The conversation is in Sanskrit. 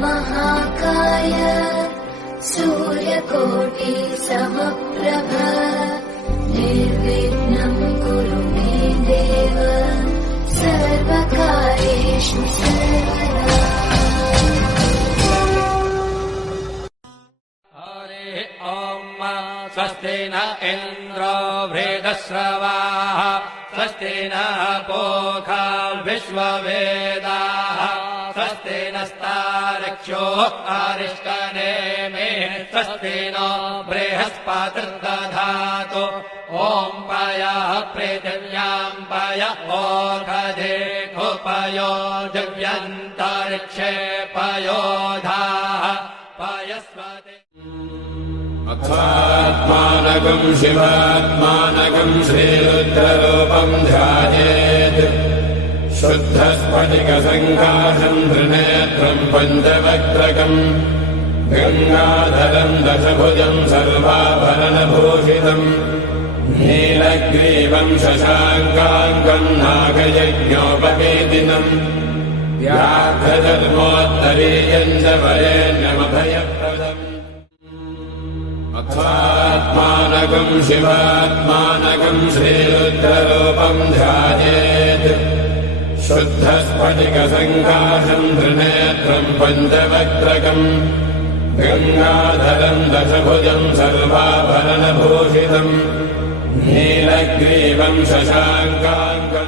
महाकाय सूर्यकोटि समप्रभ निर्विघ्नं कुरु मे देव सर्वकार्येषु सर्वदा। स्वस्ति न इन्द्रो वृद्धश्रवाः स्वस्ति नः पूषा विश्ववेदाः स्वस्ति नस्तार्क्ष्यो अरिष्टनेमिः स्वस्ति नो बृहस्पतिर्दधातु ॐ पयः पृथिव्यां पय ओषधेषु पयो दिव्यन्तरिक्षे पयोधाः पयस्वति। अथात्मानकम् शिवात्मानकम् श्रीरुद्ररूपम् ध्यायेत् शुद्धस्फटिकसङ्काशम् त्रिनेत्रम् पञ्चवक्त्रकम् गङ्गाधरम् दशभुजम् सर्वाभरणभूषितम् नीलग्रीवम् शशाङ्काङ्कम् नागयज्ञोपवेदिनम् व्याघ्रधर्मोत्तरीयम् च वरेण्यमभयप्रदम्। अथात्मानकम् शिवात्मानकम् श्रीरुद्ररूपम् ध्यायेत् शुद्धस्फटिकसङ्काशम् त्रिनेत्रम् पञ्चवक्त्रकम् गङ्गाधरम् दशभुजम् सर्वाभरणभूषितम् नीलग्रीवम् शशाङ्काङ्कम्